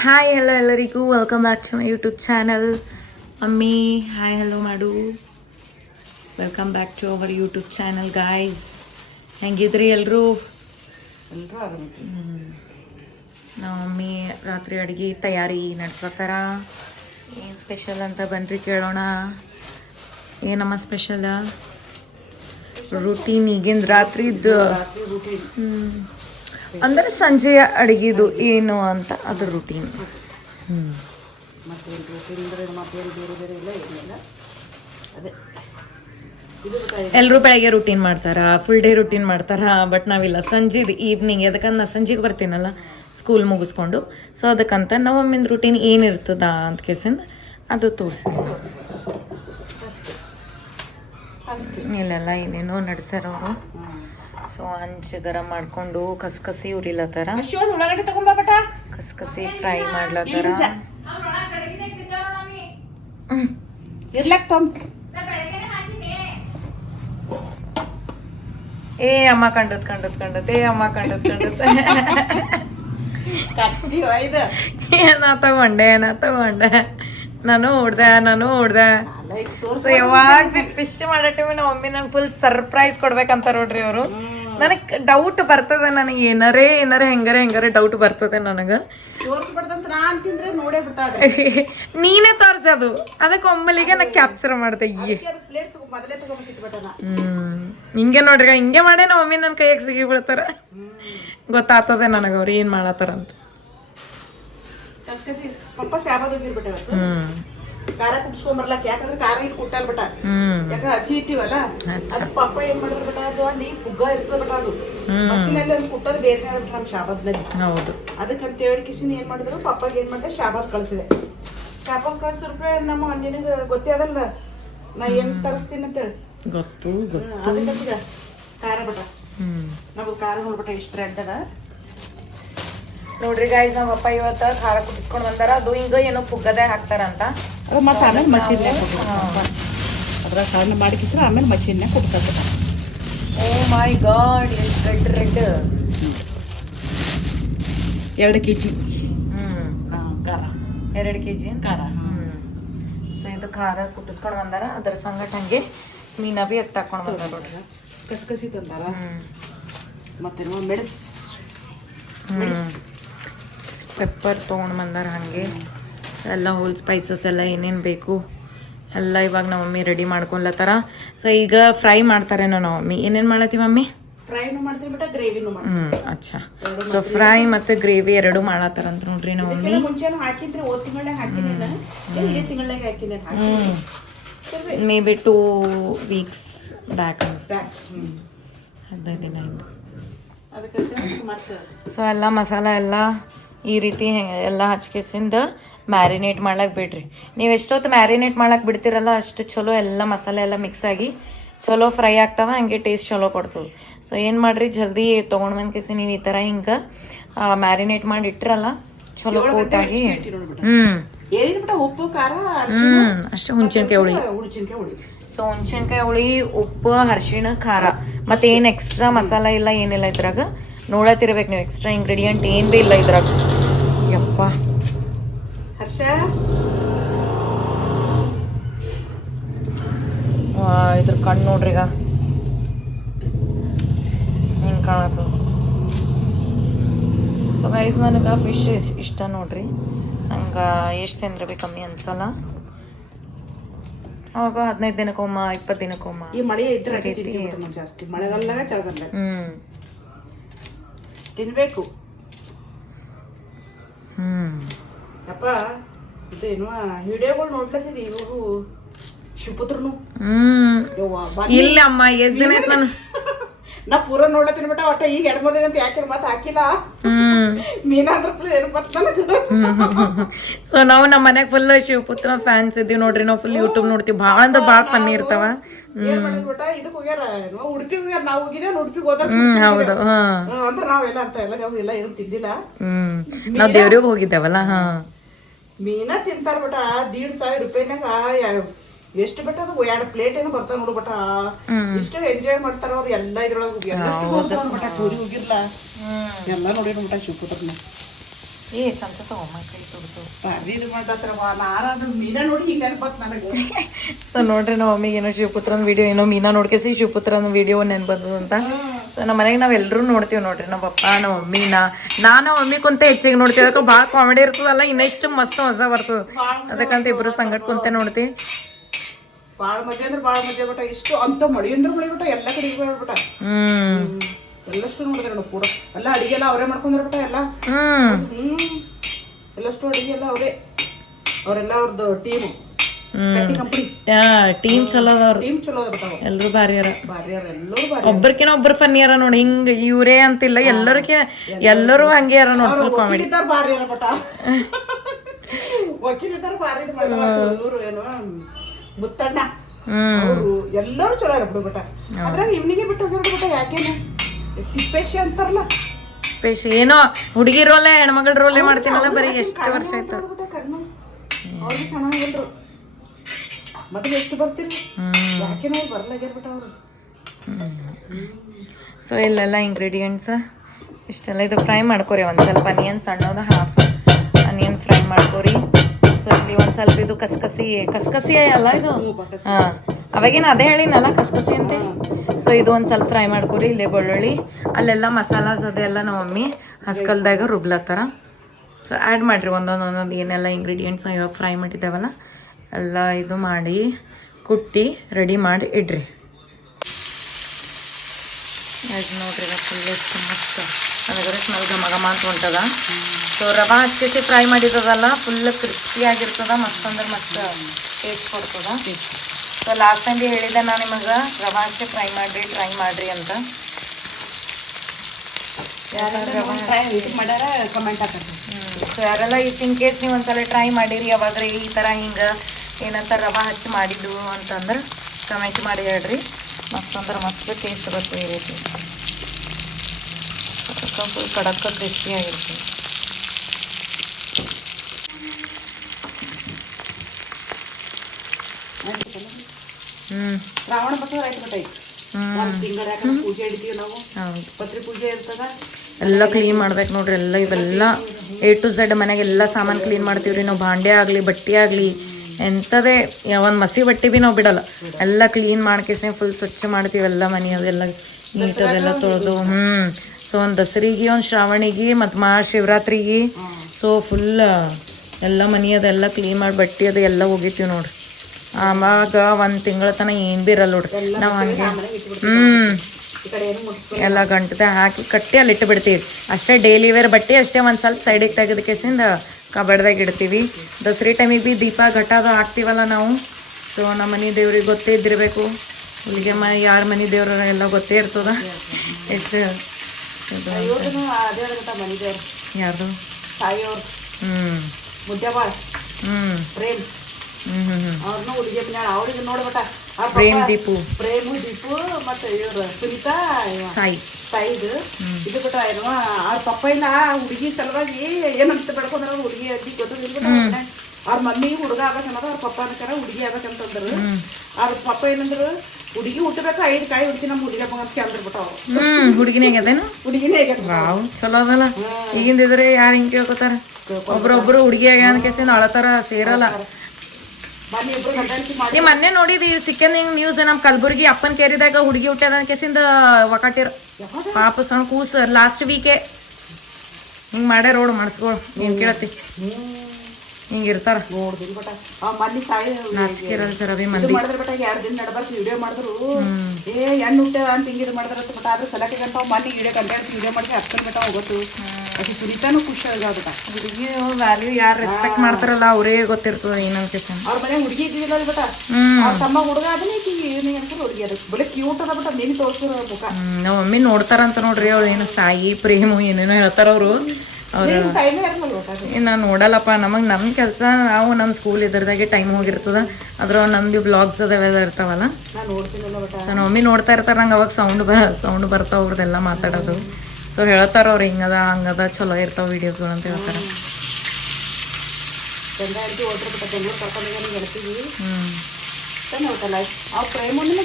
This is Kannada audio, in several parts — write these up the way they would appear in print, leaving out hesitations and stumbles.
ಹಾಯ್ ಹಲೋ ಎಲ್ಲರಿಗೂ welcome back to my YouTube channel. Mummy hi hello ಮಾಡು. Welcome back to our YouTube channel guys. ಹೆಂಗಿದ್ರಿ ಎಲ್ಲರೂ? ನಮ್ಮ ಮಮ್ಮಿ ರಾತ್ರಿ ಅಡುಗೆ ತಯಾರಿ ನಡೆಸತ್ತಾರ. ಏನು ಸ್ಪೆಷಲ್ ಅಂತ ಬನ್ರಿ ಕೇಳೋಣ. ಏನಮ್ಮ ಸ್ಪೆಷಲ್? ರೂಟೀನ್ ಈಗಿಂದ ರಾತ್ರಿದ್ದು ಅಂದರೆ ಸಂಜೆಯ ಅಡುಗೆದು ಏನು ಅಂತ ಅದ್ರ ರೂಟೀನ್. ಎಲ್ಲರೂ ಬೆಳಗ್ಗೆ ರೂಟೀನ್ ಮಾಡ್ತಾರ, ಫುಲ್ ಡೇ ರೂಟೀನ್ ಮಾಡ್ತಾರ. ಬಟ್ ನಾವಿಲ್ಲ, ಸಂಜೆದು ಈವ್ನಿಂಗ್. ಯಾಕಂದ್ರೆ ನಾ ಸಂಜೆಗೆ ಬರ್ತೀನಲ್ಲ ಸ್ಕೂಲ್ ಮುಗಿಸ್ಕೊಂಡು. ಸೊ ಅದಕ್ಕಂತ ನಮ್ಮಮ್ಮಿಂದ ರೂಟೀನ್ ಏನಿರ್ತದ ಅಂತ ಕೇಸಿಂದ ಅದು ತೋರಿಸ್ತೀನಿ. ಇಲ್ಲೆಲ್ಲ ಏನೇನೋ ನಡೆಸ್ಯಾರವರು. ಸೊ ಹಂಚು ಗರಂ ಮಾಡಿಕೊಂಡು ಕಸ್ಕಸಿ ಉರಿಲತ್ತಾರ, ಕಸ್ಕಸಿ ಫ್ರೈ ಮಾಡ್ಲತ್ತಾರ. ಏ ಅಮ್ಮ ಕಂಡತ್ ಏ ಅಮ್ಮ ಕಂಡತ್ ಏನ ತಗೊಂಡೆ ನಾನು ಹೊಡ್ದೆ. ಸೊ ಯಾವಾಗ ಫಿಶ್ ಮಾಡೋ ಟೈಮ್ ನಮ್ಮ ಮಮ್ಮಿ ನಂಗೆ ಫುಲ್ ಸರ್ಪ್ರೈಸ್ ಕೊಡ್ಬೇಕಂತ ನೋಡ್ರಿ ಅವರು. ನನಗೆ ಡೌಟ್ ಬರ್ತದೆ, ನನಗೆ ಏನಾರೇ ಹೆಂಗಾರೆ ಡೌಟ್ ಬರ್ತದೆ ನನಗೆ. ನೀನೇ ತೋರ್ಸೋದು, ಅದಕ್ಕೆ ಒಮ್ಮಲಿಗೆ ನಾ ಕ್ಯಾಪ್ಚರ್ ಮಾಡ್ದೆ. ಹಿಂಗೆ ನೋಡ್ರಿ, ಹಿಂಗೆ ಮಾಡೇ ನಮ್ಮ ಮಮ್ಮಿ ನನ್ನ ಕೈಯಾಗ ಸಿಗಿ ಬೀಳ್ತಾರ. ಗೊತ್ತಾಗ್ತದೆ ನನಗೆ ಅವ್ರು ಏನು ಮಾಡತ್ತಾರ ಅಂತ. ಖಾರ ಕುಟ್ಸ್ಕೊಂಬರ್ಲಕ್, ಯಾಕಂದ್ರೆ ಖಾರ ಇಲ್ಲಿ ಕುಟ್ಟಲ್ ಬಟ, ಯಾಕ ಹಸಿ ಇಟ್ಟಿವಲ್ಲ. ಅದು ಪಪ್ಪ ಏನ್ ಮಾಡಿದ್ರ ಬಟ, ಅದು ಅಲ್ಲಿ ಪುಗ್ಗ ಇರ್ತದ ಬಟ, ಅದು ಹಸಿನಲ್ಲಿ ಒಂದು ಕುಟ್ಟೋದು ಬೇರೆ ಬಿಟ್ಟ ನಮ್ಮ ಶಾಬಾದ್ನಲ್ಲಿ. ಹೌದು, ಅದಕ್ಕಂತ ಹೇಳಿ ಕಿಸಿನ ಏನ್ ಮಾಡಿದ್ರು, ಪಪ್ಪಗೆ ಏನ್ ಮಾಡಿದೆ, ಶಾಬಾದ್ ಕಳ್ಸಿದೆ. ಶಾಬಾದ್ ಕಳ್ಸಿರ್ಬೇ ನಮ್ಮ ನಿನಗೆ ಗೊತ್ತೇ ಅದಲ್ಲ ನಾ ಏನ್ ತರಿಸ್ತೀನಿ ಅಂತೇಳಿ. ಗೊತ್ತು ಅದಕ್ಕೆ ಖಾರ ಬಟ, ನಮ್ದು ಖಾರ ನೋಡ್ಬಿಟ್ಟ ಇಷ್ಟ ರೆಡ್ ಅದ ನೋಡ್ರಿ ಗಾಯ್ಸ್. ನಮ್ಮ ಪಪ್ಪ ಇವತ್ತು ಖಾರ ಕುದಿಸ್ಕೊಂಡು ಬಂದಾರ. ಅದು ಹಿಂಗ ಏನೋ ಪುಗ್ಗದೆ ಹಾಕ್ತಾರಂತ. ಅದು ಮತ್ತೆ ಆಮೇಲೆ ಮಷೀನ್ಯಾಗ ಅದ್ರ ಸಣ್ಣ ಮಾಡಿ ಕಿಸಿದ್ರೆ ಆಮೇಲೆ ಮಷೀನ್ಯಾಗ ಕೊಡ್ತಾರೆ. ಓ ಮೈ ಗಾಡ್, ರೆಡ್ 2 kg ಖಾರ, 2 kg ಖಾರ. ಸೊ ಇದು ಖಾರ ಕುಟ್ಟಿಸ್ಕೊಂಡು ಬಂದಾರ. ಅದ್ರ ಸಂಗಟ ಹಂಗೆ ಮೀನಾ ಬಿ ಎತ್ತಾಕೊಂಡು ಬಂದಾರ ನೋಡ್ರಿ. ಕಸ್ಕಸಿ ತಂದಾರ. ಮತ್ತೆ ಮೆಣಸ್ ಪೆಪ್ಪರ್ ತೊಗೊಂಡು ಬಂದಾರ ಹಾಗೆ. ಎಲ್ಲ ಹೋಲ್ ಸ್ಪೈಸಸ್ ಎಲ್ಲ ಏನೇನು ಬೇಕು ಎಲ್ಲ ಇವಾಗ ನಮ್ಮ ಮಮ್ಮಿ ರೆಡಿ ಮಾಡ್ಕೊಳತ್ತಾರ. ಸೊ ಈಗ ಫ್ರೈ ಮಾಡ್ತಾರೆ ನಮ್ಮ ಮಮ್ಮಿ. ಏನೇನು ಮಾಡತ್ತಿ ಮಮ್ಮಿ? ಫ್ರೈನು ಮಾಡ್ತೀನಿ ಬಿಟ್ಟ, ಗ್ರೇವಿನೂ ಮಾಡ್ತೀನಿ. ಅಚ್ಚಾ. ಸೊ ಫ್ರೈ ಮತ್ತು ಗ್ರೇವಿ ಎರಡು ಮಾಡತ್ತಾರ ಅಂತ ನೋಡ್ರಿ ನಮ್ಮ ಮಮ್ಮಿ. ಮುಂಚೆನೂ ಹಾಕಿನ್ರಿ, ಓ ತಿಂಗಳಾಗ ಹಾಕಿನೇನ, ಈ ತಿಂಗಳಾಗ ಹಾಕಿನೇನು ಮೇ ಬಿ 2 weeks ಬ್ಯಾಕ್ ಅನಿಸ್ತಾ, 15 ದಿನ ಹಿಂದೆ. ಸೊ ಎಲ್ಲ ಮಸಾಲ ಎಲ್ಲ ಈ ರೀತಿ ಎಲ್ಲ ಹಚ್ಕೆಸಿಂದ ಮ್ಯಾರಿನೇಟ್ ಮಾಡ್ಲಾಕ್ ಬಿಡ್ರಿ. ನೀವು ಎಷ್ಟೊತ್ತು ಮ್ಯಾರಿನೇಟ್ ಮಾಡ್ಲಾಕ್ ಬಿಡ್ತೀರಲ್ಲ ಅಷ್ಟು ಚಲೋ ಎಲ್ಲ ಮಸಾಲೆ ಎಲ್ಲ ಮಿಕ್ಸ್ ಆಗಿ ಚಲೋ ಫ್ರೈ ಆಗ್ತಾವ, ಹಂಗೆ ಟೇಸ್ಟ್ ಚಲೋ ಕೊಡ್ತದೆ. ಸೊ ಏನು ಮಾಡಿರಿ, ಜಲ್ದಿ ತೊಗೊಂಡು ಬಂದ್ಕೇಸಿ ನೀವು ಈ ಥರ ಹಿಂಗೆ ಮ್ಯಾರಿನೇಟ್ ಮಾಡಿ ಇಟ್ರಲ್ಲ ಚಲೋ ಕೂಟಾಗಿ. ಉಪ್ಪು ಖಾರ ಅಷ್ಟೇ. ಹುಣ್ಸಿನ್ಕಾಯಿ ಹುಳಿ. ಸೊ ಹುಣ್ಸಿನ್ಕಾಯಿ ಹುಳಿ, ಉಪ್ಪು, ಅರಿಶಿಣ, ಖಾರ, ಮತ್ತು ಏನು ಎಕ್ಸ್ಟ್ರಾ ಮಸಾಲ ಇಲ್ಲ, ಏನಿಲ್ಲ ಇದ್ರಾಗ. ನೋಡತ್ತಿರ್ಬೇಕು ನೀವು, ಎಕ್ಸ್ಟ್ರಾ ಇಂಗ್ರೀಡಿಯೆಂಟ್ ಏನು ಭೀ ಇಲ್ಲ ಇದ್ರಾಗ. ಯಪ್ಪ ಹರ್ಷ, ಇದ್ರ ಕಣ್ಣು ನೋಡ್ರಿ ಈಗ ಹಿಂಗೆ ಕಾಣತ್ತು. ಸೊ ಗೈಸ್, ನನಗೆ ಫಿಶ್ ಇಷ್ಟ ನೋಡ್ರಿ. ನಂಗೆ ಎಷ್ಟು ತಿಂದ್ರೆ ಭೀ ಕಮ್ಮಿ ಅನ್ಸಲ್ಲ. ಅವಾಗ 15 ದಿನಕ್ಕೊಮ್ಮ, 20 ದಿನಕ್ಕೊಮ್ಮ. ಈ ಮಳೆ ಇದ್ರೆ ಜಾಸ್ತಿ, ಮಳೆಗಾಲದಾಗ ಚಳಿಗಾಲದಾಗ ತಿನ್ಬೇಕು. ಅಪ್ಪ ಇದೇನು ವಿಡಿಯೋಗಳು ನೋಡ್ಲತ್ತಿದ್ದಿ ಇವರು ಶಿವಪುತ್ರನು. ಇಲ್ಲ ಅಮ್ಮ, ಎಷ್ಟು ದಿನ ಆಯ್ತು ನಾನು ನಾ ಪೂರ ನೋಡ್ಲತ್ತೀನಿ ಬಿಟ್ಟ. ಒಟ್ಟ ಈಗ 2-3 ದಿನ ಅಂತ ಯಾಕೆ ಮತ್ತೆ ಹಾಕಿಲ್ಲ. ಮೀನಾ ಅಂದ್ರೆ ಏನು ಗೊತ್ತ. ಸೊ ನಾವು ನಮ್ಮ ಮನ್ಯಾಗ ಫುಲ್ ಶಿವಪುತ್ರ ಫ್ಯಾನ್ಸ್ ಇದ್ದೀವಿ ನೋಡ್ರಿ. ನಾವು ಫುಲ್ ಯೂಟ್ಯೂಬ್ ನೋಡ್ತೀವಿ. ಭಾಳ ಅಂದ್ರೆ ಭಾಳ ಫನ್ನಿ ಇರ್ತಾವ. ಇದಕ್ಕೆ ಹೋಗ್ಯಾರ, ಉಡುಪಿಗೆ ಹೋಗ್ಯಾರ. ನಾವು ಹೋಗಿದ್ದೇವೆ, ಉಡುಪಿಗೆ ಹೋದ. ಹೌದು. ಅಂದ್ರೆ ನಾವೆಲ್ಲ ಅಂತ ಎಲ್ಲ ಏನು ತಿಂದಿಲ್ಲ. ನಾವು ದೇವ್ರಿಗೆ ಹೋಗಿದ್ದೇವಲ್ಲ. ಮೀನಾ ತಿಂತಾರ ಬಟ. 1,500 ರೂಪಾಯಿನಾಗ ಎಷ್ಟು ಬಟ್ ಅದು 2 ಪ್ಲೇಟ್ ಏನೋ ಬರ್ತಾವ ನೋಡು ಬಟ. ಇಷ್ಟು ಎಂಜಾಯ್ ಮಾಡ್ತಾರ ಅವ್ರು ಎಲ್ಲ ಇದ್ರೊಳಗೆ. ಎಲ್ಲ ಟೂರಿ ಹೋಗಿರ್ಲ, ಎಲ್ಲ ನೋಡಿ ನೋಡ್ಬಿಟ್ಟ ಶಿವಪುತ್ರನ. ಏ ಚಮಚ ತಗೊಂಬ ಕೈ ಸುಡ್ತು. ಭಾರಿ ಇದು ಮಾಡ್ತಾರವ ನಾರಾದ್ರೂ ಮೀನಾ ನೋಡಿ ಹಿಂಗೆ ನೆನಪತ್ ನನಗೆ. ಸೊ ನೋಡ್ರಿ ನಮ್ಮ ಮಮ್ಮಿಗೆ ಏನೋ ಶಿವಪುತ್ರನ ವಿಡಿಯೋ ಏನೋ ಮೀನಾ ನೋಡ್ಕೇಸಿ ಶಿವಪುತ್ರನ ವಿಡಿಯೋ ನೆನ್ಪದು ಅಂತ. ಸೊ ನಮ್ಮ ಮನೆಗೆ ನಾವು ಎಲ್ಲರೂ ನೋಡ್ತೀವಿ ನೋಡ್ರಿ, ನಮ್ಮ ಪಪ್ಪ ನಮ್ಮ ಮಮ್ಮಿನ ನಾನು ಮಮ್ಮಿ ಕುಂತೆ ಹೆಚ್ಚಿಗೆ ನೋಡ್ತೀವಿ. ಅದಕ್ಕೆ ಭಾಳ ಕಾಮಿಡಿ ಇರ್ತದಲ್ಲ, ಇನ್ನೆಷ್ಟು ಮಸ್ತ್ ಹೊಸ ಬರ್ತದೆ. ಅದಕ್ಕಂತ ಇಬ್ರು ಸಂಗಟ್ ಕುಂತೆ ನೋಡ್ತೀವಿ. ಭಾಳ ಮಜಾ ಅಂದ್ರೆ ಭಾಳ ಮಜಾ ಬಿಟ್ಟ. ಇಷ್ಟು ಅಂತ ಮಳಿ ಅಂದ್ರೆ ಮಳಿ ಬಿಟ್ಟ, ಎಲ್ಲ ಕಡೆ ಬಿಟ್ಟ. ಎಲ್ಲಷ್ಟು ನೋಡಿದ್ರೆ ನಾವು ಪೂರ ಎಲ್ಲ ಅಡಿಗೆ ಎಲ್ಲ ಅವರೇ ಮಾಡ್ಕೊಂಡ್ರ ಬಿಟ್ಟ ಎಲ್ಲ. ಎಲ್ಲಷ್ಟು ಅಡಿಗೆ ಎಲ್ಲ ಅವರೆಲ್ಲ ಅವ್ರದ್ದು ಟೀಮು ಕಂಪನಿ ಟೀಮ್ ಚಲೋ ಅದಾವ್ರಿ. ಟೀಮ್ ಚಲೋ ಅದ ಬಿಟ್ಟ. ಎಲ್ಲರೂ ಭಾರಿ ಅರ ಎಲ್ಲರೂ ಭಾರಿ. ಒಬ್ಬರ್ಕಿನ ಒಬ್ರು ಫನ್ನಿ ಅರ ನೋಡಿ, ಹಿಂಗ ಇವ್ರೇ ಅಂತಿಲ್ಲ, ಎಲ್ಲರೂ ಹಂಗೆ ಅರ ನೋಡಿ. ಫುಲ್ ಕಾಮಿಡಿ ಭಾರಿ ಅರ ಬಿಟ್ಟ. ವಕೀಲಿದ್ದಾರ ಭಾರಿ ಮಾಡ್ತಾರ ಇವರು ಏನು ಮುತ್ತಣ್ಣ ಅವರು ಎಲ್ಲರೂ ಚಲೋ ಇರ್ಬಿಡು ಬಿಟ್ಟ. ಅದ್ರಾಗ ಇವನಿಗೆ ಬಿಟ್ಟು ಹೋಗಿರ್ಬಿಟ್ಟ. ಯಾಕೇನ ತಿಪ್ಪೇಶಿ ಅಂತಾರಲ್ಲ, ಏನೋ ಹುಡುಗಿ ರೋಲೆ ಹೆಣ್ಮಗಳ ರೋಲೆ ಮಾಡ್ತೀನಲ್ಲ, ಬರೀ ಎಷ್ಟು ವರ್ಷ ಆಯ್ತು. ಅವ್ರಿಗೆ ಚೆನ್ನಾಗಿಲ್ರು ಮೊದಲು ಎಷ್ಟು ಬರ್ತೀರಿ, ಯಾಕೆ ನಾವು ಬರ್ಲಾಗ್ಯಾರ್ಬಿಟ್ಟ ಅವರು. ಸೊ ಇಲ್ಲೆಲ್ಲ ಇಂಗ್ರೀಡಿಯೆಂಟ್ಸ್ ಇಷ್ಟೆಲ್ಲ ಇದು ಫ್ರೈ ಮಾಡ್ಕೊರಿ. ಒಂದು ಸ್ವಲ್ಪ ಅನಿಯನ್ ಸಣ್ಣದ ಹಾಫ್ ಅನಿಯನ್ ಫ್ರೈ ಮಾಡ್ಕೊರಿ. ಸೊ ಇಲ್ಲಿ ಒಂದು ಸ್ವಲ್ಪ ಇದು ಕಸ್ಕಸಿ ಅಲ್ಲ ಇದು, ಹಾಂ ಅವಾಗೇನು ಅದೇ ಹೇಳಿನಲ್ಲ ಕಸ್ಕಸಿ ಅಂತ. ಸೊ ಇದು ಒಂದು ಸ್ವಲ್ಪ ಫ್ರೈ ಮಾಡ್ಕೊರಿ. ಇಲ್ಲೇ ಬೆಳ್ಳುಳ್ಳಿ ಅಲ್ಲೆಲ್ಲ ಮಸಾಲಾಸ್ ಅದೆಲ್ಲ ನಮ್ಮ ಮಮ್ಮಿ ಹಸ್ಕಲ್ದಾಗ ರುಬ್ಲತ್ತಾರ. ಸೊ ಆ್ಯಡ್ ಮಾಡಿರಿ ಒಂದೊಂದು ಏನೆಲ್ಲ ಇಂಗ್ರೀಡಿಯೆಂಟ್ಸ್ ಇವಾಗ ಫ್ರೈ ಮಾಡಿದ್ದೇವಲ್ಲ ಎಲ್ಲ ಇದು ಮಾಡಿ ಕುಟ್ಟಿ ರೆಡಿ ಮಾಡಿ ಇಡ್ರಿ. ಅದು ನೋಡ್ರಿ ಫುಲ್ ಎಷ್ಟು ಮಸ್ತ್ ನನಗರೆ ಸ್ಮೆಲ್ ಘಮ ಅಂತ ಹೊಂಟದ. ಸೊ ರವಾ ಹಚ್ಕೇಸಿ ಫ್ರೈ ಮಾಡಿರೋದಲ್ಲ ಫುಲ್ ಕ್ರಿಸ್ಪಿ ಆಗಿರ್ತದ, ಮಸ್ತ್ ಅಂದ್ರೆ ಮಸ್ತ್ ಟೇಸ್ಟ್ ಕೊಡ್ತದ. ಸೊ ಲಾಸ್ಟ್ ಟೈಮ್ ಭೀ ಹೇಳಿದ್ದೆ ನಾನು ನಿಮಗೆ ರವಾ ಹಚ್ಚಿ ಟ್ರೈ ಮಾಡಿರಿ ಅಂತ. ಸೊ ಯಾರೆಲ್ಲ ಇನ್ ಕೇಸ್ ನೀವು ಒಂದ್ಸಲ ಟ್ರೈ ಮಾಡಿರಿ ಯಾವಾಗ್ರೆ ಈ ಥರ ಹಿಂಗೆ ಏನಂತ ರವಾ ಹಚ್ಚಿ ಮಾಡಿದ್ದು ಅಂತಂದ್ರೆ ಕಮೆಂಟ್ ಮಾಡಿ ಹೇಳ್ರಿ. ಮಸ್ತ್ ಅಂದ್ರೆ ಮಸ್ತ್ ಟೇಸ್ಟ್ ಬರ್ತದೆ ಈ ರೀತಿ. ಫುಲ್ ಕಡಕ್ಕ ಕ್ರಿಸ್ಪಿ ಆಗಿರ್ತದೆ. ಶ್ರಾವಣ ಬರ್ತದ ರೈತ ಬರ್ತೈತಿ. ಒಂದು ತಿಂಗಳ ಯಾಕಂದ್ರೆ ಪೂಜೆ ಹಿಡಿತೀವಿ ನಾವು, ಪತ್ರಿ ಪೂಜೆ ಇರ್ತದ. ಎಲ್ಲ ಕ್ಲೀನ್ ಮಾಡ್ಬೇಕು ನೋಡ್ರಿ. ಎಲ್ಲ ಇವೆಲ್ಲ A to Z ಮನೆಗೆ ಎಲ್ಲ ಸಾಮಾನು ಕ್ಲೀನ್ ಮಾಡ್ತೀವ್ರಿ ನಾವು. ಭಾಂಡೆ ಆಗಲಿ ಬಟ್ಟೆ ಆಗಲಿ ಎಂಥದೇ ಒಂದು ಮಸಿ ಬಟ್ಟೆ ಭೀ ನಾವು ಬಿಡಲ್ಲ. ಎಲ್ಲ ಕ್ಲೀನ್ ಮಾಡ್ಕೇಸಿ ಫುಲ್ ಸ್ವಚ್ಛ ಮಾಡ್ತೀವಿ ಎಲ್ಲ ಮನೆ ಅದೆಲ್ಲ ನೀಟದೆಲ್ಲ ತೊಳೆದು. ಸೊ ಒಂದು ದಸರಿಗೆ ಒಂದು ಶ್ರಾವಣಿಗೆ ಮತ್ತು ಮಹಾಶಿವರಾತ್ರಿಗೆ ಸೊ ಫುಲ್ ಎಲ್ಲ ಮನೆ ಅದೆಲ್ಲ ಕ್ಲೀನ್ ಮಾಡಿ ಬಟ್ಟೆ ಅದು ಎಲ್ಲ ಹೋಗಿತೀವಿ ನೋಡ್ರಿ. ಆವಾಗ ಒಂದು ತಿಂಗಳ ತನಕ ಏನು ಭೀ ಇರಲ್ಲ ನೋಡ್ರಿ ನಾವು ಹಂಗೆ. ಎಲ್ಲ ಗಂಟದೆ ಹಾಕಿ ಕಟ್ಟಿ ಅಲ್ಲಿ ಇಟ್ಟು ಬಿಡ್ತೀವಿ ಅಷ್ಟೇ. ಡೈಲಿ ವೇರ್ ಬಟ್ಟೆ ಅಷ್ಟೇ ಒಂದು ಸ್ವಲ್ಪ ಸೈಡಿಗೆ ತೆಗೆದ ಕೇಸಿಂದ ಕಬಡ್ದಾಗ ಇಡ್ತೀವಿ. ದಸರಿ ಟೈಮಿಗೆ ಭೀ ದೀಪ ಘಟದು ಹಾಕ್ತೀವಲ್ಲ ನಾವು. ಸೊ ನಮ್ಮ ಮನೆ ದೇವ್ರಿಗೆ ಗೊತ್ತೇ ಇದ್ದಿರಬೇಕು. ಇಲ್ಲಿಗೆ ಯಾರ ಮನೆ ದೇವ್ರ ಎಲ್ಲ ಗೊತ್ತೇ ಇರ್ತದ ಎಷ್ಟು ಯಾರ್ದು ಸಾಯಿಯವ್ರು ಮುದ್ದೆಬಾಳ ಪ್ರೇಮ್ ಅವ್ರನ್ನ ಹುಡುಗಿ ಅವ್ರಿಗೆ ನೋಡ್ಬಿಟ್ಟ ಪ್ರೇಮ್ ದೀಪು ಮತ್ತೆ ಇವ್ರು ಸುನೀತಾ ಸಾಯಿದು ಇದು ಬಿಟ್ಟ ಏನು ಅವ್ರ ಪಪ್ಪಯಿಂದ ಹುಡುಗಿ ಸಲುವಾಗಿ ಏನಂತ ಬೆಳ್ಕೊಂಡ್ರ ಹುಡುಗಿ ಅಜ್ಜಿ ಗೊತ್ತಿಲ್ಲ. ಅವ್ರ ಮಮ್ಮಿ ಹುಡುಗ ಆಗ್ಬೇಕನ್ನೋದು ಅವ್ರ ಪಪ್ಪ ಅನ್ಕಾರ ಹುಡುಗಿ ಆಗ್ಬೇಕಂತಂದ್ರು. ಅವ್ರ ಪಪ್ಪ ಏನಂದ್ರು ಹುಡುಗಿ ಹುಟ್ಟಬೇಕು 5 ಕಾಯಿ ಹುಡುಗಿ ನಮ್ಮ ಹುಡುಗಿ ಹಬ್ಬ ಅಂತ ಅಂದ್ಬಿಟ್ಟ ಅವ್ರು. ಹುಡುಗಿನೇ ಆಗ್ಯದೇನು? ಹುಡುಗಿನೇ ಆಗ್ಯದ. ವಾವ್ ಚಲೋ ಅದಲ್ಲ. ಈಗಿಂದಿದ್ರೆ ಯಾರು ಹಿಂಗೆ ಕೇಳ್ಕೊತಾರ? ಒಬ್ರೊಬ್ರು ಹುಡುಗಿ ಆಗ್ಯ ಅನ್ಕೇಸಿಂದ ಅಳತಾರ, ಸೇರಲ್ಲ. ನೀ ಮೊನ್ನೆ ನೋಡಿದಿ ಸಿಕ್ಕನ್ ಹಿಂಗ್ ನ್ಯೂಸ್ ನಮ್ ಕಲಬುರ್ಗಿ ಅಪ್ಪನ ಕೇರಿದಾಗ ಹುಡುಗಿ ಹುಟ್ಟ್ಯದ ಅನ್ಕೇಸಿಂದ ಒಕಾಟಿರ ಪಾಪ ಸಣ್ಣ ಕೂಸ್ ಲಾಸ್ಟ್ ವೀಕೆ ಹಿಂಗ್ ಮಾಡೇ ರೋಡ್ ಮಾಡಿಸ್ಕೊಳ್. ಏನ್ ಕೇಳತಿ ಹಿಂಗಿರ್ತಾರ ನೋಡ್ದಿಲ್ ಬಟ ಮಲ್ಲಿ ಸಾಯಿ ನಾಚಿಕೆರಲ್ ಜರಬಿ ಮಂದಿ ಮಾಡಿದ್ರ ಬಟ 2 ದಿನ ನಡಬರ್ತಿ ವಿಡಿಯೋ ಮಾಡಿದ್ರು ಹೆಣ್ಣು ಹುಟ್ಟ ಅಂತ ಹಿಂಗಿದ್ ಮಾಡಿದ್ರ ಬಟ ಆದ್ರೆ ಸಲಕೆ ಗಂಟ ಮಲ್ಲಿ ವಿಡಿಯೋ ಕಂಟೆಂಟ್ ವಿಡಿಯೋ ಮಾಡಿ ಹತ್ತನ್ ಬಟ ಹೋಗತ್ತು. ಅದು ಸುರಿತಾನು ಖುಷಿ ಆಗತ್ತ. ಹುಡುಗಿ ವ್ಯಾಲ್ಯೂ ಯಾರು ರೆಸ್ಪೆಕ್ಟ್ ಮಾಡ್ತಾರಲ್ಲ ಅವರೇ ಗೊತ್ತಿರ್ತದ ಏನಂತ. ಅವ್ರ ಮನೆ ಹುಡುಗಿ ಇದ್ದಿಲ್ಲ ಬಟ ಅವ್ರ ತಮ್ಮ ಹುಡುಗ ಅದನ್ನ ಈಗಿನ ಹುಡುಗಿ ಅದಕ್ಕೆ ಬಲೆ ಕ್ಯೂಟ್ ಅದ ಬಟ ನೀನು ತೋರಿಸ್ತಿರೋ ಮುಖ. ನಮ್ಮ ಮಮ್ಮಿ ನೋಡ್ತಾರಂತ ನೋಡ್ರಿ. ಅವ್ರು ಏನು ಸಾಯಿ ಪ್ರೇಮು ಏನೇನೋ ಹೇಳ್ತಾರ ಅವರು. ನಾನು ನೋಡಲ್ಲಪ್ಪ. ನಮ್ಮ ಕೆಲಸ ನಾವು ನಮ್ಮ ಸ್ಕೂಲ್ ಇದ್ರದಾಗೆ ಟೈಮ್ ಹೋಗಿರ್ತದ. ಅದ್ರ ನಮ್ದು ಬ್ಲಾಗ್ಸ್ ಅವೆಲ್ಲ ಇರ್ತಾವಲ್ಲ. ಸೊ ನಮ್ಮ ಮಮ್ಮಿ ನೋಡ್ತಾ ಇರ್ತಾರೆ. ನಂಗೆ ಅವಾಗ ಸೌಂಡ್ ಬರ್ತಾವ ಅವ್ರದ್ದೆಲ್ಲ ಮಾತಾಡೋದು. ಸೊ ಹೇಳ್ತಾರ ಅವ್ರು ಹಿಂಗದ ಹಂಗದ ಚಲೋ ಇರ್ತಾವ ವಿಡಿಯೋಸ್ಗಳು ಅಂತ ಹೇಳ್ತಾರೆ.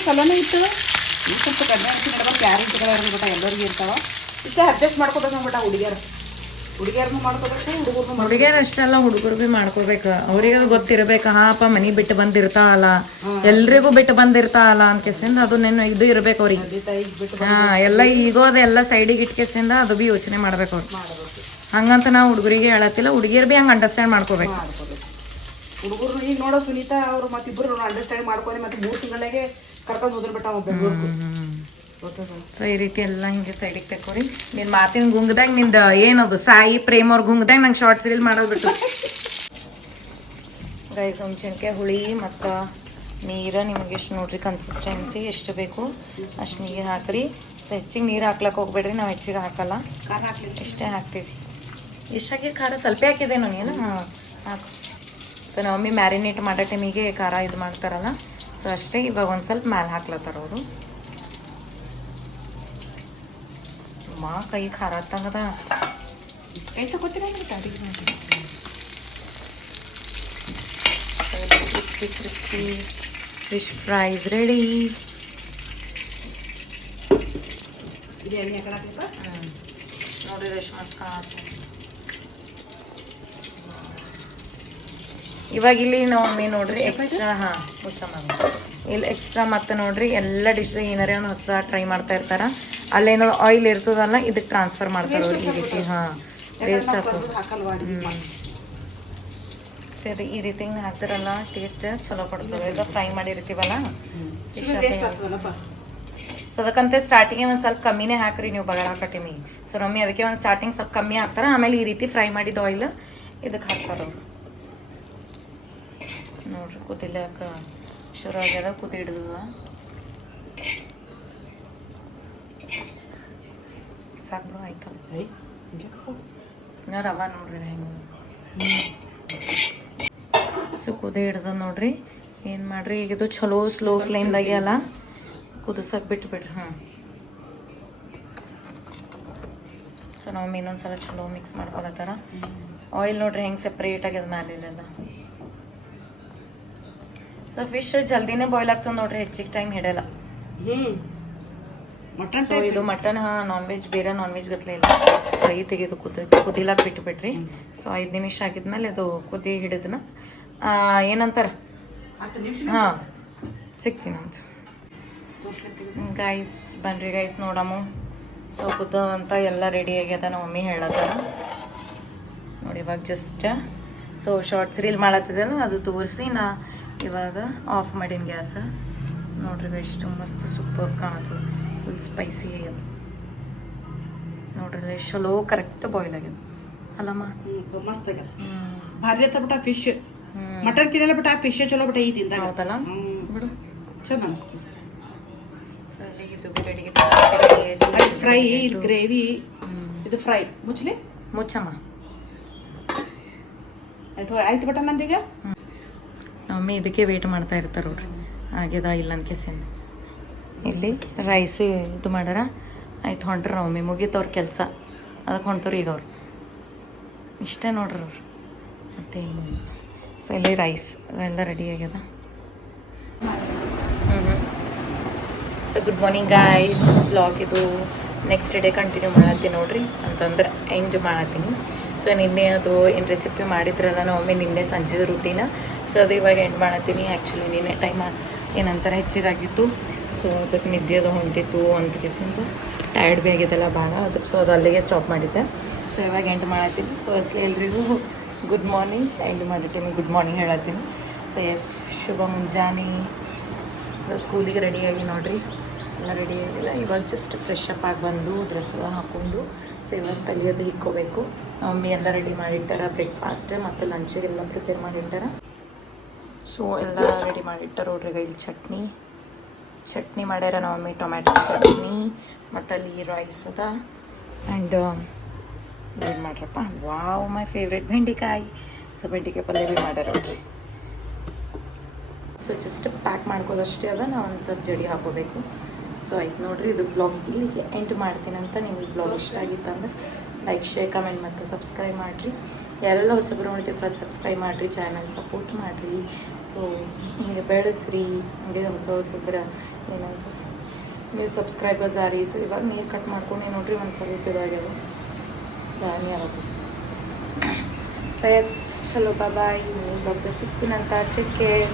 ಚಲೋನೇ ಇತ್ತು. ಸ್ವಲ್ಪ ಗಂಡ ಹೆಂಡತಿ ನಡ್ಬಾರ್ದು ಗ್ಯಾರಂಟಿಗಳು ಇರ್ಬಿಟ್ಟ ಎಲ್ಲರಿಗೂ ಇರ್ತಾವ. ಇಷ್ಟೇ ಅಡ್ಜಸ್ಟ್ ಮಾಡ್ಕೊಬೇಕು ಅಂದ್ಬಿಟ್ಟ ಹುಡುಗಿಯರು. ಹುಡುಗಿಯರ್ನು ಮಾಡ್ಕೋಬೇಕು ಹುಡುಗರ್ನು ಹುಡುಗಿಯರ್ ಅಷ್ಟೆಲ್ಲ ಹುಡುಗರು ಭೀ ಮಾಡ್ಕೋಬೇಕು. ಅವ್ರಿಗೆ ಗೊತ್ತಿರ್ಬೇಕು, ಹಾಪ ಮನಿ ಬಿಟ್ಟು ಬಂದಿರ್ತಾವಲ್ಲ, ಎಲ್ರಿಗೂ ಬಿಟ್ಟು ಬಂದಿರ್ತಾವಲ್ಲ ಅಂತ ಕೆಸಿಂದ ಅದು ನೆನ್ನೆ ಇದು ಇರ್ಬೇಕು ಅವ್ರಿಗೆ. ಹಾ, ಎಲ್ಲ ಈಗೋದು ಎಲ್ಲ ಸೈಡಿಗೆ ಇಟ್ಕೆಸಿಂದ ಅದು ಭೀ ಯೋಚನೆ ಮಾಡ್ಬೇಕು ಅವ್ರು. ಹಂಗಂತ ನಾವು ಹುಡುಗರಿಗೆ ಹೇಳತ್ತಿಲ್ಲ, ಹುಡುಗಿಯರ್ ಭೀ ಹಂಗೆ ಅಂಡರ್ಸ್ಟ್ಯಾಂಡ್ ಮಾಡ್ಕೋಬೇಕು. ಹುಡುಗರು ಈಗ ನೋಡೋ ಸುನೀತಾ ಅವರು ಮತ್ತಿಬ್ಬರು ಅಂಡರ್ಸ್ಟ್ಯಾಂಡ್ ಮಾಡ್ಕೊಂಡು ಮತ್ತೆ 3 ತಿಂಗಳಿಗೆ ಕರ್ಕೊಂಡು ಹೋದ್ರಬಿಟ್ಟ ಅವ ಬೆಂಗಳೂರಿಗೆ. ಸೊ ಈ ರೀತಿ ಎಲ್ಲ ಹಿಂಗೆ ಸೈಡಿಗೆ ತೆಕ್ಕೋರಿ. ನಿನ್ನ ಮಾತಿನ ಗುಂಗದಾಗ ನಿಂದ ಏನದು ಸಾಯಿ ಪ್ರೇಮ್ ಅವ್ರ ಗುಂಗದಾಗ ನಂಗೆ ಶಾರ್ಟ್ಸ್ ರೀಲ್ ಮಾಡೋದು ಬಿಟ್ಟು. ಗೈಸ್, ಹುಣ್ಸಿನ್ಕಾಯಿ ಹುಳಿ ಮತ್ತು ನೀರು ನಿಮಗೆ ಎಷ್ಟು ನೋಡ್ರಿ, ಕನ್ಸಿಸ್ಟೆನ್ಸಿ ಎಷ್ಟು ಬೇಕು ಅಷ್ಟು ನೀರು ಹಾಕ್ರಿ. ಸೊ ಹೆಚ್ಚಿಗೆ ನೀರು ಹಾಕ್ಲಕ್ಕೆ ಹೋಗ್ಬೇಡ್ರಿ, ನಾವು ಹೆಚ್ಚಿಗೆ ಹಾಕಲ್ಲ, ಇಷ್ಟೇ ಹಾಕ್ತೀವಿ. ಎಷ್ಟಾಗಿ ಖಾರ ಸ್ವಲ್ಪ ಹಾಕಿದೇನು ನೀನು? ಹಾಂ, ಹಾಕು. ಸೊ ನಮ್ಮಮ್ಮಿ ಮ್ಯಾರಿನೇಟ್ ಮಾಡೋ ಟೈಮಿಗೆ ಖಾರ ಇದು ಮಾಡ್ತಾರಲ್ಲ, ಸೊ ಅಷ್ಟೇ. ಇವಾಗ ಒಂದು ಸ್ವಲ್ಪ ಮ್ಯಾಲೆ ಹಾಕ್ಲತ್ತಾರ ಅವರು. ಮಾ ಕೈ ಖಾರ ಹತ್ತಂಗದ ಕೈ ತಗೋತೀರ crispy crispy fish fries ready. ಇದು ಎಣ್ಣೆ ಹಾಕಳಪ್ಪ. ನೋಡ್ರಿ ಎಷ್ಟು ಮಸ್ತ್ ಕಾಣತ್ತೆ. ಇವಾಗ ಇಲ್ಲಿ ನಾವು ನೋಡ್ರಿ ಎಕ್ಸ್ಟ್ರಾ, ಹಾಂ ಮುಚ್ಚಮ್ಮ, ಇಲ್ಲಿ ಎಕ್ಸ್ಟ್ರಾ ಮತ್ತೆ ನೋಡ್ರಿ ಎಲ್ಲ ಡಿಶ್ ಏನಾರೇ ಒಂದು ಹೊಸ ಟ್ರೈ ಮಾಡ್ತಾ ಇರ್ತಾರ. ಅಲ್ಲೇನೋ ಆಯಿಲ್ ಇರ್ತದಲ್ಲ, ಇದಕ್ಕೆ ಟ್ರಾನ್ಸ್ಫರ್ ಮಾಡ್ತಾರೆ ಅವ್ರು ಈ ರೀತಿ. ಹಾಂ, ಟೇಸ್ಟ್ ಆಗ್ತದೆ. ಸರಿ, ಈ ರೀತಿ ಹಿಂಗೆ ಹಾಕ್ತಾರಲ್ಲ, ಟೇಸ್ಟ್ ಚಲೋ ಕೊಡ್ತದೆ. ಈಗ ಫ್ರೈ ಮಾಡಿರ್ತೀವಲ್ಲ ಫಿಶ್. ಸೊ ಅದಕ್ಕಂತೆ ಸ್ಟಾರ್ಟಿಂಗಿಗೆ ಒಂದು ಸ್ವಲ್ಪ ಕಮ್ಮಿನೇ ಹಾಕ್ರಿ ನೀವು ಬಗಾಳ ಹಾಕೋ ಟೈಮಿಗೆ. ಸೊ ರಮ್ಮಿ ಅದಕ್ಕೆ ಒಂದು ಸ್ಟಾರ್ಟಿಂಗ್ ಸ್ವಲ್ಪ ಕಮ್ಮಿ ಹಾಕ್ತಾರೆ, ಆಮೇಲೆ ಈ ರೀತಿ ಫ್ರೈ ಮಾಡಿದ ಆಯಿಲ್ ಇದಕ್ಕೆ ಹಾಕ್ತಾರೆ ಅವರು. ನೋಡ್ರಿ ಕುದಿಲಕ್ಕ ಶುರು ಆಗ್ಯದ, ಕುದಿ ಹಿಡಿದ ಸಾಕು ಆಯ್ತಲ್ಲ. ರವ ನೋಡ್ರಿ ಹೆಂಗೆ. ಸೊ ಕುದಿ ಹಿಡ್ದ ನೋಡ್ರಿ. ಏನು ಮಾಡ್ರಿ, ಈಗ ಇದು ಚಲೋ ಸ್ಲೋ ಫ್ಲೇಮ್ದಾಗೆ ಅಲ್ಲ ಕುದಿಸಕ್ಕೆ ಬಿಟ್ಬಿಡ್ರಿ. ಹಾಂ, ಸೊ ನಾವು ಇನ್ನೊಂದ್ಸಲ ಚಲೋ ಮಿಕ್ಸ್ ಮಾಡ್ಕೊಳತ್ತಾರ. ಆಯಿಲ್ ನೋಡ್ರಿ ಹೆಂಗೆ ಸೆಪ್ರೇಟ್ ಆಗ್ಯದ ಮ್ಯಾಲೆಲ್ಲ. ಸೊ ಫಿಶ್ ಜಲ್ದಿನೇ ಬಾಯ್ಲ್ ಆಗ್ತದೆ ನೋಡ್ರಿ, ಹೆಚ್ಚಿಗೆ ಟೈಮ್ ಹಿಡಿಯಲ್ಲ. ಮಟನ್ ಸೊ ಇದು ಮಟನ್, ಹಾಂ, ನಾನ್ ವೆಜ್ ಬೇರೆ ನಾನ್ ವೆಜ್ ಗತ್ಲೆ ಇಲ್ಲ. ಸೊ ಐದು ತೆಗೆದು ಕುದಿಲಾಕ ಬಿಟ್ಬಿಟ್ರಿ. ಸೊ 5 ನಿಮಿಷ ಆಗಿದ್ಮೇಲೆ ಅದು ಕುದಿ ಹಿಡಿದ್ನ ಏನಂತಾರ, ಹಾಂ ಸಿಗ್ತೀನಿ ಅಂತ. ಗೈಸ್ ಬನ್ರಿ ಗೈಸ್ ನೋಡಮ್ಮ. ಸೊ ಕುದಂತ ಎಲ್ಲ ರೆಡಿ ಆಗ್ಯದ, ನಮ್ಮ ಮಮ್ಮಿ ಹೇಳತ್ತಾರ ನೋಡಿ. ಇವಾಗ ಜಸ್ಟ್ ಸೊ ಶಾರ್ಟ್ಸ್ ರೀಲ್ ಮಾಡತ್ತಿದ್ದಲ್ಲ ಅದು ತೋರಿಸಿ ನಾ ಇವಾಗ ಆಫ್ ಮಾಡೀನಿ ಗ್ಯಾಸ್. ನೋಡ್ರಿ ಎಷ್ಟು ಮಸ್ತ್ ಸೂಪರ್ ಕಾಣತ್ತದ, ಫುಲ್ ಸ್ಪೈಸಿ ಆಗ್ಯದ ನೋಡ್ರಿ. ಚಲೋ ಕರೆಕ್ಟ್ ಬಾಯ್ಲ್ ಆಗ್ಯದ ಅಲ್ಲಮ್ಮ, ಮಸ್ತ್ ಆಗ್ಯದ. ಭಾರಿ ಆತ ಬಿಟ್ಟ ಫಿಶ್. ಮಟನ್ ಕಿರಲ್ಲ ಬಿಟ್ಟ ಫಿಶ್ ಚಲೋ ಬಿಟ್ಟ ಈ ತಿಂದಾಗ. ಹೌದಲ್ಲ ಬಿಡು, ಚಂದ ಅನಿಸ್ತದೆ. ಇದು ಫ್ರೈ, ಇದು ಗ್ರೇವಿ, ಇದು ಫ್ರೈ. ಮುಚ್ಚಲಿ ಮುಚ್ಚಮ್ಮ. ಆಯ್ತು ಆಯ್ತು ಬಟ ನಂದೀಗ. ನಮ್ಮಮ್ಮಿ ಇದಕ್ಕೆ ವೇಟ್ ಮಾಡ್ತಾ ಇರ್ತಾರೆ ನೋಡ್ರಿ, ಆಗ್ಯದ ಇಲ್ಲ ಅಂತ ಕೆಸಿಂದ. ಇಲ್ಲಿ ರೈಸ್ ಇದು ಮಾಡ್ಯಾರ, ಆಯ್ತು ಹೊಂಟ್ರಿ ನಮ್ಮಮ್ಮಿ, ಮುಗೀತವ್ರ ಕೆಲಸ, ಅದಕ್ಕೆ ಹೊಂಟರು ಈಗ ಅವ್ರು. ಇಷ್ಟೇ ನೋಡ್ರಿ ಅವ್ರು ಮತ್ತೆ. ಸೊ ಇಲ್ಲಿ ರೈಸ್ ಎಲ್ಲ ರೆಡಿ ಆಗ್ಯದ. So good morning guys. Blog ಇದು ನೆಕ್ಸ್ಟ್ ಡೇ ಕಂಟಿನ್ಯೂ ಮಾಡತ್ತೀನಿ ನೋಡ್ರಿ, ಅಂತಂದ್ರೆ ಎಂಡ್ ಮಾಡತ್ತೀನಿ. ಸೊ ನಿನ್ನೆ ಅದು ಏನು ರೆಸಿಪಿ ಮಾಡಿದ್ರಲ್ಲ ನಾವೊಮ್ಮೆ ನಿನ್ನೆ ಸಂಜೆದು ರೂಟೀನ, ಸೊ ಅದು ಇವಾಗ ಎಂಡ್ ಮಾಡತ್ತೀನಿ. ಆ್ಯಕ್ಚುಲಿ ನಿನ್ನೆ ಟೈಮ್ ಏನಂತಾರೆ ಹೆಚ್ಚಿಗಾಗಿತ್ತು, ಸೊ ಅದಕ್ಕೆ ನಿದ್ದೆ ಅದು ಹೊಂಟಿತ್ತು ಅಂತ ಕೇಸಿಂದ ಟಯರ್ಡ್ ಭೀ ಆಗಿದ್ದೆಲ್ಲ ಭಾಳ, ಅದಕ್ಕೆ ಸೊ ಅದು ಅಲ್ಲಿಗೆ ಸ್ಟಾಪ್ ಮಾಡಿದ್ದೆ. ಸೊ ಇವಾಗ ಎಂಡ್ ಮಾಡತ್ತೀನಿ. ಫಸ್ಟ್ಲಿ ಎಲ್ರಿಗೂ ಗುಡ್ ಮಾರ್ನಿಂಗ್ ಎಂಡ್ ಮಾಡಿರ್ತೀನಿ, ಗುಡ್ ಮಾರ್ನಿಂಗ್ ಹೇಳತ್ತೀನಿ. ಸೊ ಎಸ್, ಶುಭ ಮುಂಜಾನೆ. ಸೊ ಸ್ಕೂಲಿಗೆ ರೆಡಿಯಾಗಿ ನೋಡ್ರಿ, ಎಲ್ಲ ರೆಡಿ ಆಗಿಲ್ಲ. ಇವಾಗ ಜಸ್ಟ್ ಫ್ರೆಶ್ ಅಪ್ ಆಗಿ ಬಂದು ಡ್ರೆಸ್ ಹಾಕ್ಕೊಂಡು ಸೊ ಇವಾಗ ತಲೆಯೋದು ಇಕ್ಕೋಬೇಕು. ಮಮ್ಮಿ ಎಲ್ಲ ರೆಡಿ ಮಾಡಿಟ್ಟಾರ, ಬ್ರೇಕ್ಫಾಸ್ಟ್ ಮತ್ತು ಲಂಚಿಗೆಲ್ಲ ಪ್ರಿಪೇರ್ ಮಾಡಿಟ್ಟಾರ. ಸೊ ಎಲ್ಲ ರೆಡಿ ಮಾಡಿಟ್ಟಾರ ನೋಡ್ರಿ. ಇಲ್ಲಿ ಚಟ್ನಿ ಮಾಡ್ಯಾರ ನಮ್ಮ ಮಮ್ಮಿ, ಟೊಮ್ಯಾಟೊ ಚಟ್ನಿ, ಮತ್ತು ಅಲ್ಲಿ ರೈಸ್ ಅದ. ಆ್ಯಂಡ್ ಏನು ಮಾಡ್ರಪ್ಪ, ವಾವ್ ಮೈ ಫೇವ್ರೆಟ್ ಬೆಂಡೆಕಾಯಿ. ಸೊ ಬೆಂಡೆಕಾಯಿ ಪಲ್ಯ ಭೀ ಮಾಡ್ಯಾರ ನೋಡ್ರಿ. ಸೊ ಜಸ್ಟ್ ಪ್ಯಾಕ್ ಮಾಡ್ಕೋದಷ್ಟೇ ಅದ, ನಾವು ಒಂದು ಸ್ವಲ್ಪ ಜಡಿ ಹಾಕೋಬೇಕು. ಸೊ ಆಯ್ತು ನೋಡ್ರಿ, ಇದು ಬ್ಲಾಗ್ ಇಲ್ಲಿಗೆ ಎಂಡ್ ಮಾಡ್ತೀನಿ. ಅಂತ ನಿಮಗೆ ಬ್ಲಾಗ್ ಇಷ್ಟ ಆಗಿತ್ತು ಅಂದ್ರೆ ಲೈಕ್, ಶೇರ್, ಕಮೆಂಟ್ ಮತ್ತು ಸಬ್ಸ್ಕ್ರೈಬ್ ಮಾಡಿರಿ. ಯಾರೆಲ್ಲ ಹೊಸಬ್ರು ನೋಡ್ತೀವಿ ಫಸ್ಟ್ ಸಬ್ಸ್ಕ್ರೈಬ್ ಮಾಡಿರಿ, ಚಾನಲ್ ಸಪೋರ್ಟ್ ಮಾಡಿರಿ. ಸೊ ಹಿಂಗೆ ಬೆಳೆಸ್ರಿ, ಹಂಗೆ ಹೊಸಬ್ರ ಏನಂತ ನೀವು ಸಬ್ಸ್ಕ್ರೈಬರ್ಸ್ ಆರಿ. ಸೊ ಇವಾಗ ನೀರು ಕಟ್ ಮಾಡ್ಕೊಂಡು ನೋಡ್ರಿ, ಒಂದು ಸ್ವಲ್ಪ ಇದಾಗ್ಯದ ಧಾನ್ಯ ಸೊ ಎಸ್ ಚಲೋ ಬಾಯ್ ಬ್ಲಾಗ್ದಾಗ ಸಿಗ್ತೀನಂತ ಟೇಕ್ ಕೇರ್.